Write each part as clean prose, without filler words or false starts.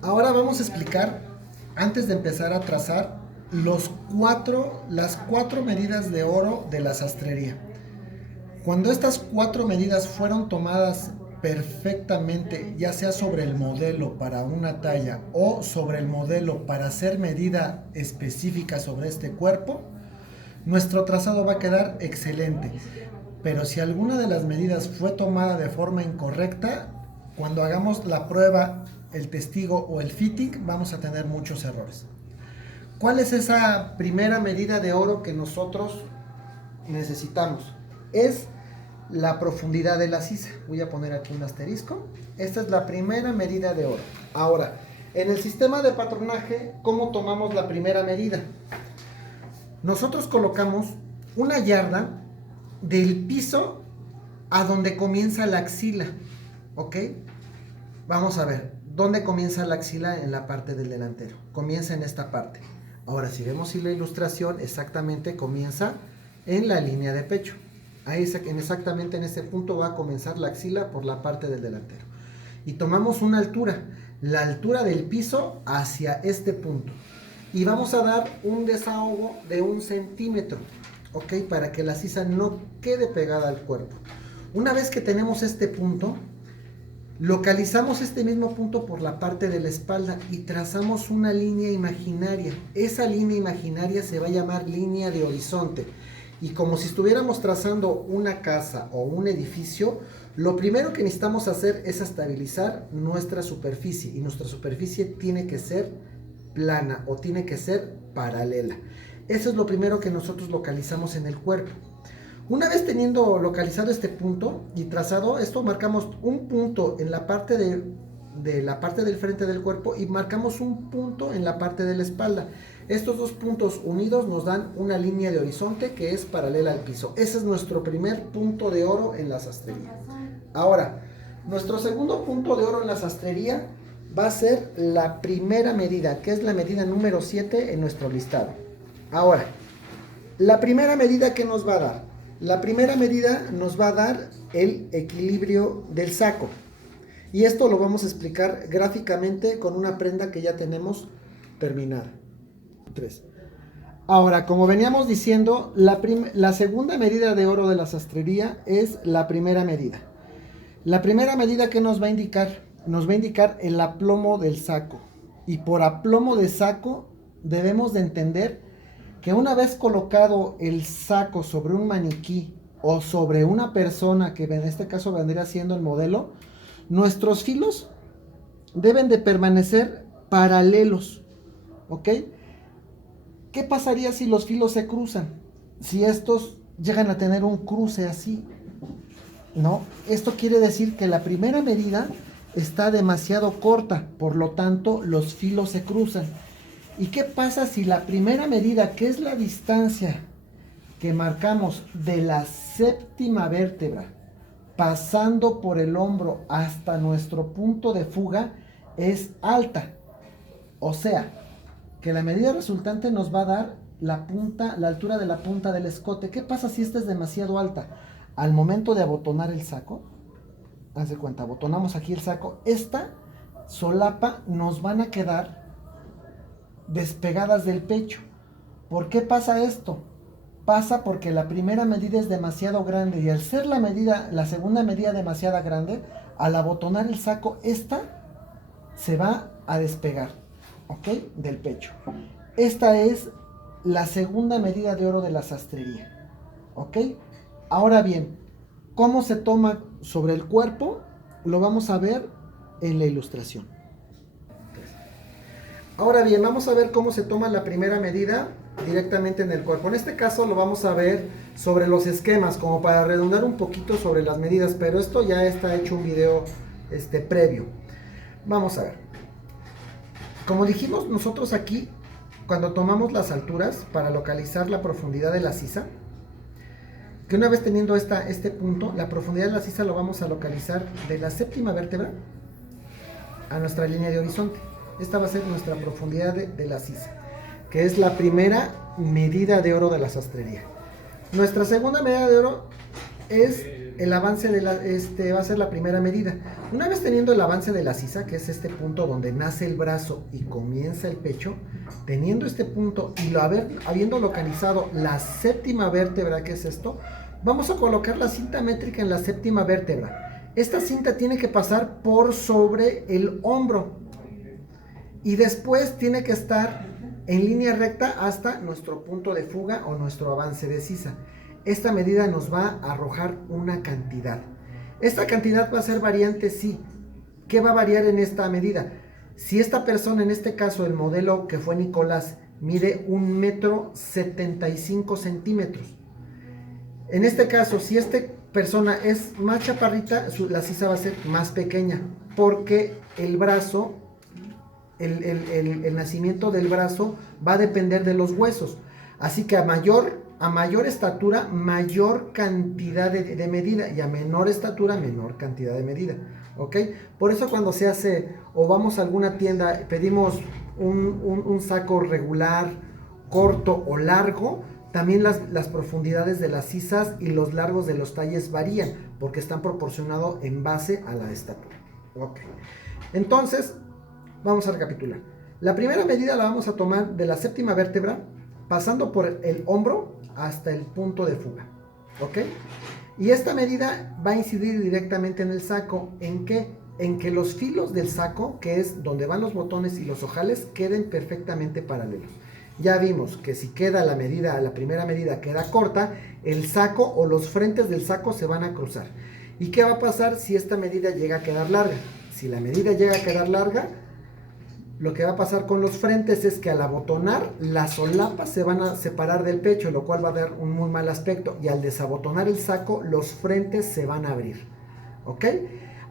Ahora vamos a explicar, antes de empezar a trazar, las cuatro medidas de oro de la sastrería. Cuando estas cuatro medidas fueron tomadas perfectamente, ya sea sobre el modelo para una talla o sobre el modelo para hacer medida específica sobre este cuerpo, nuestro trazado va a quedar excelente. Pero si alguna de las medidas fue tomada de forma incorrecta, cuando hagamos la prueba, el testigo o el fitting, vamos a tener muchos errores. ¿Cuál es esa primera medida de oro que nosotros necesitamos? Es la profundidad de la sisa. Voy a poner aquí un asterisco. Esta es la primera medida de oro. Ahora, en el sistema de patronaje, ¿cómo tomamos la primera medida? Nosotros colocamos una yarda del piso a donde comienza la axila, ¿ok? Vamos a ver, ¿dónde comienza la axila? En la parte del delantero, comienza en esta parte. Ahora, si vemos la ilustración, exactamente comienza en la línea de pecho. Ahí exactamente en ese punto va a comenzar la axila por la parte del delantero. Y tomamos una altura, la altura del piso hacia este punto. Y vamos a dar un desahogo de 1 centímetro, ¿ok? Para que la sisa no quede pegada al cuerpo. Una vez que tenemos este punto, localizamos este mismo punto por la parte de la espalda y trazamos una línea imaginaria. Esa línea imaginaria se va a llamar línea de horizonte. Y como si estuviéramos trazando una casa o un edificio, lo primero que necesitamos hacer es estabilizar nuestra superficie. Y nuestra superficie tiene que ser plana o tiene que ser paralela. Eso es lo primero que nosotros localizamos en el cuerpo. Una vez teniendo localizado este punto y trazado esto, marcamos un punto en la parte la parte del frente del cuerpo y marcamos un punto en la parte de la espalda. Estos dos puntos unidos nos dan una línea de horizonte que es paralela al piso. Ese es nuestro primer punto de oro en la sastrería. Ahora, nuestro segundo punto de oro en la sastrería va a ser la primera medida, que es la medida número 7 en nuestro listado. Ahora, la primera medida que nos va a dar, la primera medida nos va a dar el equilibrio del saco. Y esto lo vamos a explicar gráficamente con una prenda que ya tenemos terminada. 3. Ahora, como veníamos diciendo, la segunda medida de oro de la sastrería es la primera medida. La primera medida que nos va a indicar el aplomo del saco. Y por aplomo de saco debemos de entender que una vez colocado el saco sobre un maniquí o sobre una persona, que en este caso vendría siendo el modelo, nuestros filos deben de permanecer paralelos, ¿ok? ¿Qué pasaría si los filos se cruzan? Si estos llegan a tener un cruce así, ¿no? Esto quiere decir que la primera medida está demasiado corta, por lo tanto los filos se cruzan. ¿Y qué pasa si la primera medida, que es la distancia que marcamos de la séptima vértebra, pasando por el hombro hasta nuestro punto de fuga, es alta? O sea, que la medida resultante nos va a dar la altura de la punta del escote. ¿Qué pasa si esta es demasiado alta? Al momento de abotonar el saco, haz de cuenta, abotonamos aquí el saco, esta solapa nos van a quedar despegadas del pecho. ¿Por qué pasa esto? Pasa porque la primera medida es demasiado grande y al ser la segunda medida demasiado grande, al abotonar el saco, esta se va a despegar, ¿ok? Del pecho. Esta es la segunda medida de oro de la sastrería, ¿ok? Ahora bien, ¿cómo se toma sobre el cuerpo? Lo vamos a ver en la ilustración. Ahora bien, vamos a ver cómo se toma la primera medida directamente en el cuerpo. En este caso lo vamos a ver sobre los esquemas, como para redundar un poquito sobre las medidas, pero esto ya está hecho un video previo. Vamos a ver. Como dijimos nosotros aquí, cuando tomamos las alturas para localizar la profundidad de la sisa, que una vez teniendo este punto, la profundidad de la sisa lo vamos a localizar de la séptima vértebra a nuestra línea de horizonte. Esta va a ser nuestra profundidad de la sisa, que es la primera medida de oro de la sastrería. Nuestra segunda medida de oro es el avance va a ser la primera medida. Una vez teniendo el avance de la sisa, que es este punto donde nace el brazo y comienza el pecho, teniendo este punto y habiendo localizado la séptima vértebra, que es esto, vamos a colocar la cinta métrica en la séptima vértebra. Esta cinta tiene que pasar por sobre el hombro y después tiene que estar en línea recta hasta nuestro punto de fuga o nuestro avance de sisa. Esta medida nos va a arrojar una cantidad. Esta cantidad va a ser variante, sí. ¿Qué va a variar en esta medida? Si esta persona, en este caso el modelo que fue Nicolás, mide 1,75 m, en este caso, si esta persona es más chaparrita, la sisa va a ser más pequeña, porque el brazo, el nacimiento del brazo va a depender de los huesos. Así que a mayor estatura, mayor cantidad de medida, y a menor estatura, menor cantidad de medida. ¿Ok? Por eso cuando se hace o vamos a alguna tienda, pedimos un saco regular, corto o largo, también las profundidades de las sisas y los largos de los talles varían, porque están proporcionados en base a la estatura. ¿Ok? Entonces, vamos a recapitular. La primera medida la vamos a tomar de la séptima vértebra, pasando por el hombro hasta el punto de fuga. ¿Ok? Y esta medida va a incidir directamente en el saco. ¿En qué? En que los filos del saco, que es donde van los botones y los ojales, queden perfectamente paralelos. Ya vimos que si queda la primera medida queda corta, el saco o los frentes del saco se van a cruzar. ¿Y qué va a pasar si esta medida llega a quedar larga? Si la medida llega a quedar larga, lo que va a pasar con los frentes es que al abotonar, las solapas se van a separar del pecho, lo cual va a dar un muy mal aspecto. Y al desabotonar el saco, los frentes se van a abrir. ¿Ok?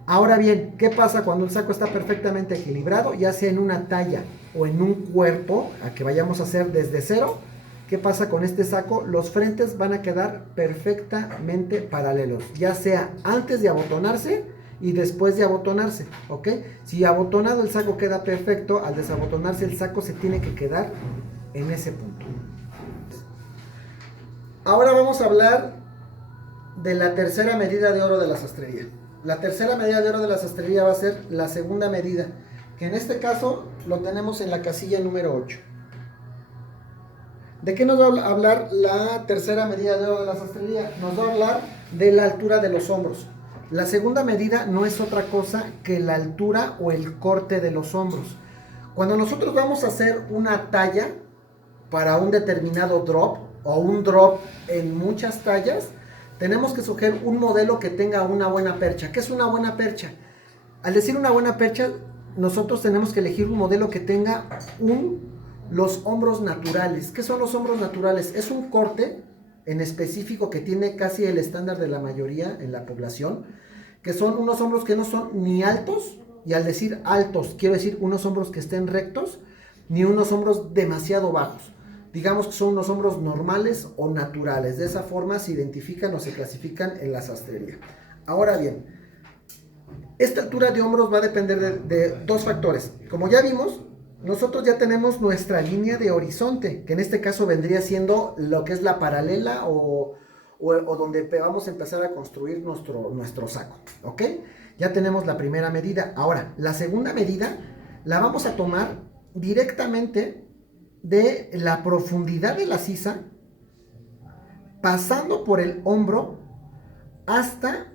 Ahora bien, ¿qué pasa cuando el saco está perfectamente equilibrado, ya sea en una talla o en un cuerpo, a que vayamos a hacer desde cero? ¿Qué pasa con este saco? Los frentes van a quedar perfectamente paralelos, ya sea antes de abotonarse y después de abotonarse, ¿ok? Si abotonado el saco queda perfecto, al desabotonarse el saco se tiene que quedar en ese punto. Ahora vamos a hablar de la tercera medida de oro de la sastrería. La tercera medida de oro de la sastrería va a ser la segunda medida, que en este caso lo tenemos en la casilla número 8. ¿De qué nos va a hablar la tercera medida de oro de la sastrería? Nos va a hablar de la altura de los hombros. La segunda medida no es otra cosa que la altura o el corte de los hombros. Cuando nosotros vamos a hacer una talla para un determinado drop o un drop en muchas tallas, tenemos que escoger un modelo que tenga una buena percha. ¿Qué es una buena percha? Al decir una buena percha, nosotros tenemos que elegir un modelo que tenga los hombros naturales. ¿Qué son los hombros naturales? Es un corte en específico que tiene casi el estándar de la mayoría en la población, que son unos hombros que no son ni altos, y al decir altos quiero decir unos hombros que estén rectos, ni unos hombros demasiado bajos. Digamos que son unos hombros normales o naturales. De esa forma se identifican o se clasifican en la sastrería. Ahora bien, esta altura de hombros va a depender de dos factores. Como ya vimos, nosotros ya tenemos nuestra línea de horizonte, que en este caso vendría siendo lo que es la paralela o donde vamos a empezar a construir nuestro saco, ¿ok? Ya tenemos la primera medida. Ahora, la segunda medida la vamos a tomar directamente de la profundidad de la sisa, pasando por el hombro hasta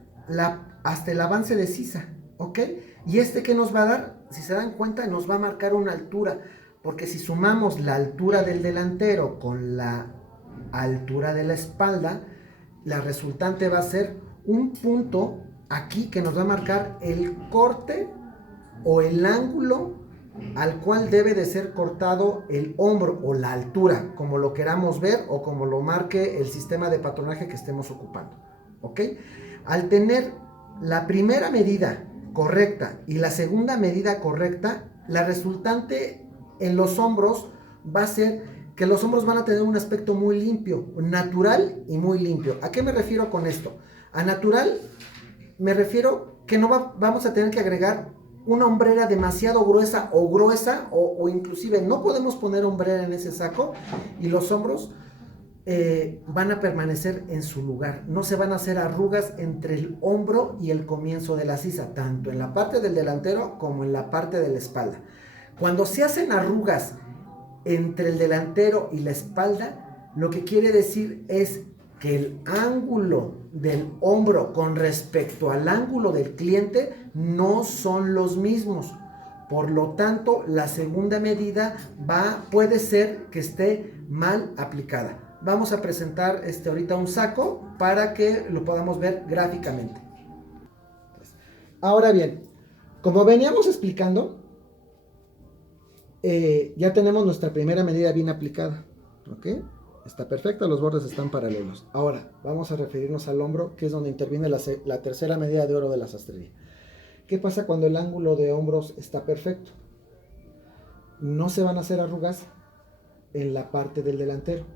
el avance de sisa, ¿ok? Y ¿qué nos va a dar? Si se dan cuenta, nos va a marcar una altura, porque si sumamos la altura del delantero con la altura de la espalda, la resultante va a ser un punto aquí que nos va a marcar el corte o el ángulo al cual debe de ser cortado el hombro o la altura, como lo queramos ver o como lo marque el sistema de patronaje que estemos ocupando, ¿ok? Al tener la primera medida correcta y la segunda medida correcta, la resultante en los hombros va a ser que los hombros van a tener un aspecto muy limpio, natural y muy limpio. ¿A qué me refiero con esto? A natural me refiero que no vamos a tener que agregar una hombrera demasiado gruesa o inclusive no podemos poner hombrera en ese saco, y los hombros van a permanecer en su lugar. No se van a hacer arrugas entre el hombro y el comienzo de la sisa, tanto en la parte del delantero como en la parte de la espalda. Cuando se hacen arrugas entre el delantero y la espalda, lo que quiere decir es que el ángulo del hombro con respecto al ángulo del cliente no son los mismos. Por lo tanto, la segunda medida puede ser que esté mal aplicada. Vamos a presentar ahorita un saco para que lo podamos ver gráficamente. Ahora bien, como veníamos explicando, ya tenemos nuestra primera medida bien aplicada. ¿Ok? Está perfecta, los bordes están paralelos. Ahora, vamos a referirnos al hombro, que es donde interviene la tercera medida de oro de la sastrería. ¿Qué pasa cuando el ángulo de hombros está perfecto? No se van a hacer arrugas en la parte del delantero.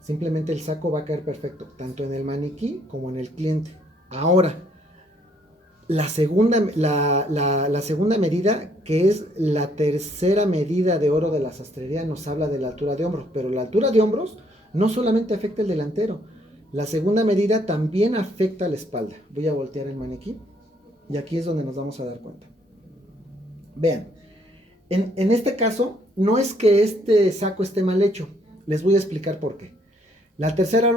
Simplemente el saco va a caer perfecto, tanto en el maniquí como en el cliente. Ahora, la segunda medida, que es la tercera medida de oro de la sastrería, nos habla de la altura de hombros. Pero la altura de hombros no solamente afecta el delantero. La segunda medida también afecta la espalda. Voy a voltear el maniquí y aquí es donde nos vamos a dar cuenta. Vean, en este caso, no es que este saco esté mal hecho. Les voy a explicar por qué. La tercera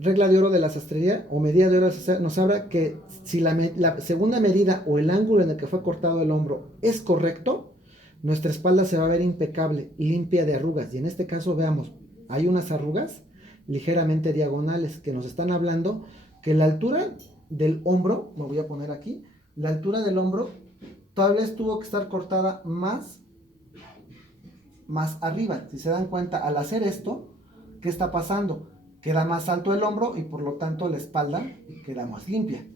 regla de oro de la sastrería o medida de oro de la sastrería nos habla que si la segunda medida o el ángulo en el que fue cortado el hombro es correcto, nuestra espalda se va a ver impecable, limpia de arrugas. Y en este caso, veamos, hay unas arrugas ligeramente diagonales que nos están hablando que la altura del hombro, me voy a poner aquí, la altura del hombro tal vez tuvo que estar cortada más arriba. Si se dan cuenta, al hacer esto, ¿qué está pasando? Queda más alto el hombro y por lo tanto la espalda queda más limpia.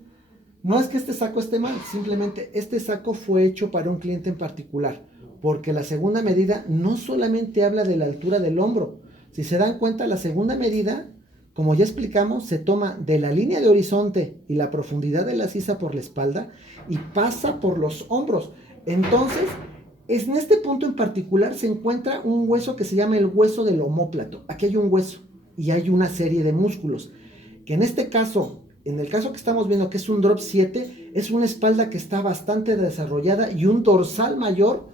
No es que este saco esté mal, simplemente este saco fue hecho para un cliente en particular, porque la segunda medida no solamente habla de la altura del hombro. Si se dan cuenta, la segunda medida, como ya explicamos, se toma de la línea de horizonte y la profundidad de la sisa por la espalda y pasa por los hombros. Entonces, en este punto en particular se encuentra un hueso que se llama el hueso del omóplato. Aquí hay un hueso y hay una serie de músculos, que en este caso, en el caso que estamos viendo, que es un drop 7, es una espalda que está bastante desarrollada y un dorsal mayor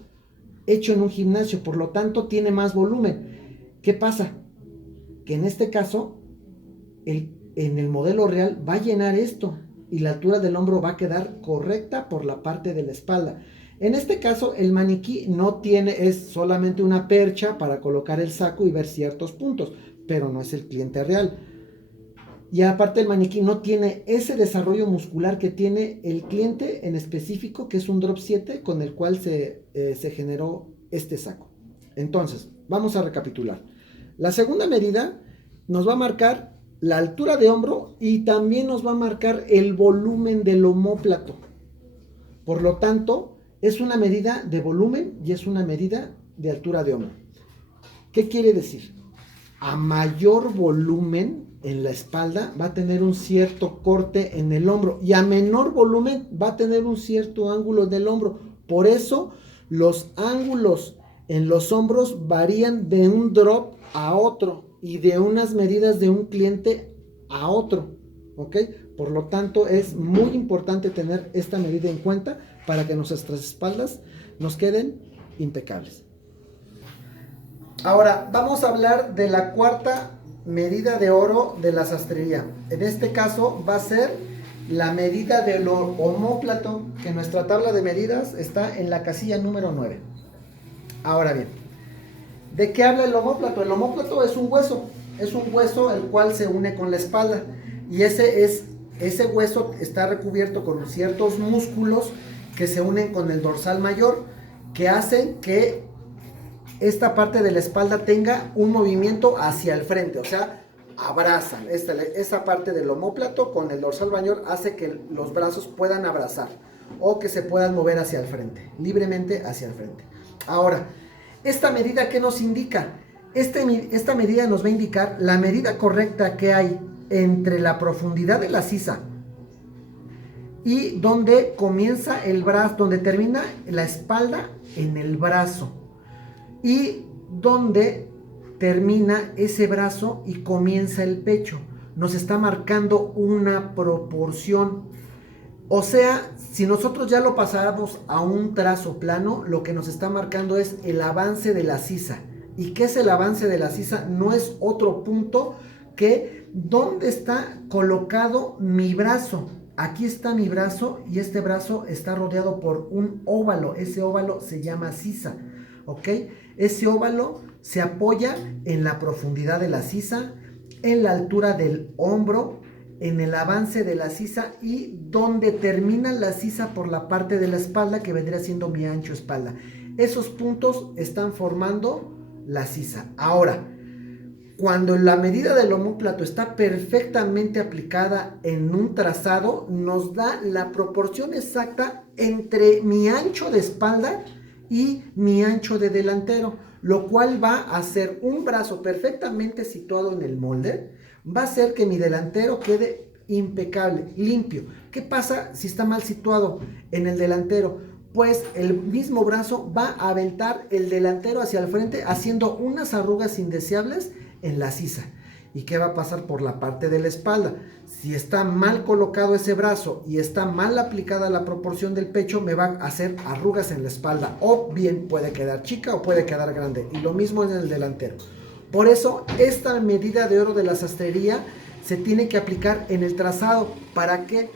hecho en un gimnasio, por lo tanto tiene más volumen. ¿Qué pasa? Que en este caso, en el modelo real va a llenar esto y la altura del hombro va a quedar correcta por la parte de la espalda. En este caso, el maniquí no tiene, es solamente una percha para colocar el saco y ver ciertos puntos, pero no es el cliente real. Y aparte el maniquí no tiene ese desarrollo muscular que tiene el cliente en específico, que es un drop 7 con el cual se generó este saco. Entonces, vamos a recapitular. La segunda medida nos va a marcar la altura de hombro y también nos va a marcar el volumen del omóplato. Por lo tanto, es una medida de volumen y es una medida de altura de hombro. ¿Qué quiere decir? A mayor volumen en la espalda va a tener un cierto corte en el hombro y a menor volumen va a tener un cierto ángulo en el hombro. Por eso los ángulos en los hombros varían de un drop a otro y de unas medidas de un cliente a otro. ¿Ok? Por lo tanto, es muy importante tener esta medida en cuenta para que nuestras espaldas nos queden impecables. Ahora, vamos a hablar de la cuarta medida de oro de la sastrería. En este caso va a ser la medida del omóplato, que en nuestra tabla de medidas está en la casilla número 9. Ahora bien, ¿de qué habla el omóplato? El omóplato es un hueso el cual se une con la espalda y ese hueso está recubierto con ciertos músculos que se unen con el dorsal mayor, que hacen que esta parte de la espalda tenga un movimiento hacia el frente, o sea, abrazan. Esta parte del omóplato con el dorsal mayor hace que los brazos puedan abrazar o que se puedan mover hacia el frente, libremente hacia el frente. Ahora, ¿esta medida qué nos indica? Esta medida nos va a indicar la medida correcta que hay entre la profundidad de la sisa y donde comienza el brazo, donde termina la espalda en el brazo y donde termina ese brazo y comienza el pecho. Nos está marcando una proporción. O sea, si nosotros ya lo pasáramos a un trazo plano, lo que nos está marcando es el avance de la sisa. ¿Y qué es el avance de la sisa? No es otro punto que dónde está colocado mi brazo. Aquí está mi brazo y este brazo está rodeado por un óvalo. Ese óvalo se llama sisa, ¿ok? Ese óvalo se apoya en la profundidad de la sisa, en la altura del hombro, en el avance de la sisa y donde termina la sisa por la parte de la espalda, que vendría siendo mi ancho espalda. Esos puntos están formando la sisa. Ahora, cuando la medida del omóplato está perfectamente aplicada en un trazado, nos da la proporción exacta entre mi ancho de espalda y mi ancho de delantero, lo cual va a hacer un brazo perfectamente situado en el molde, va a hacer que mi delantero quede impecable, limpio. ¿Qué pasa si está mal situado en el delantero? Pues el mismo brazo va a aventar el delantero hacia el frente, haciendo unas arrugas indeseables en la sisa. ¿Y qué va a pasar por la parte de la espalda? Si está mal colocado ese brazo y está mal aplicada la proporción del pecho, me va a hacer arrugas en la espalda, o bien puede quedar chica o puede quedar grande, y lo mismo en el delantero. Por eso esta medida de oro de la sastrería se tiene que aplicar en el trazado, para que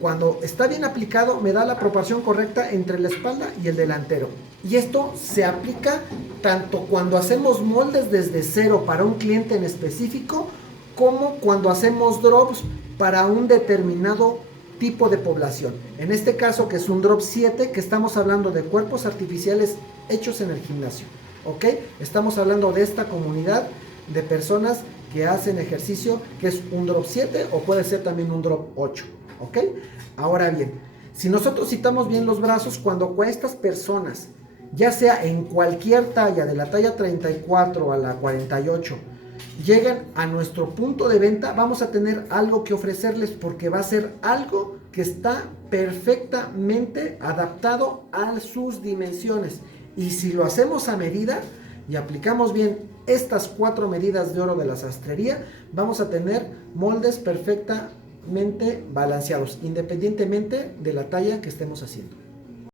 cuando está bien aplicado me da la proporción correcta entre la espalda y el delantero. Y esto se aplica tanto cuando hacemos moldes desde cero para un cliente en específico, como cuando hacemos drops para un determinado tipo de población. En este caso, que es un drop 7, que estamos hablando de cuerpos artificiales hechos en el gimnasio, ¿ok? Estamos hablando de esta comunidad de personas que hacen ejercicio, que es un drop 7 o puede ser también un drop 8, ¿ok? Ahora bien, si nosotros citamos bien los brazos, cuando estas personas, ya sea en cualquier talla, de la talla 34 a la 48, llegan a nuestro punto de venta, vamos a tener algo que ofrecerles, porque va a ser algo que está perfectamente adaptado a sus dimensiones. Y si lo hacemos a medida y aplicamos bien estas 4 medidas de oro de la sastrería, vamos a tener moldes perfectamente balanceados, independientemente de la talla que estemos haciendo.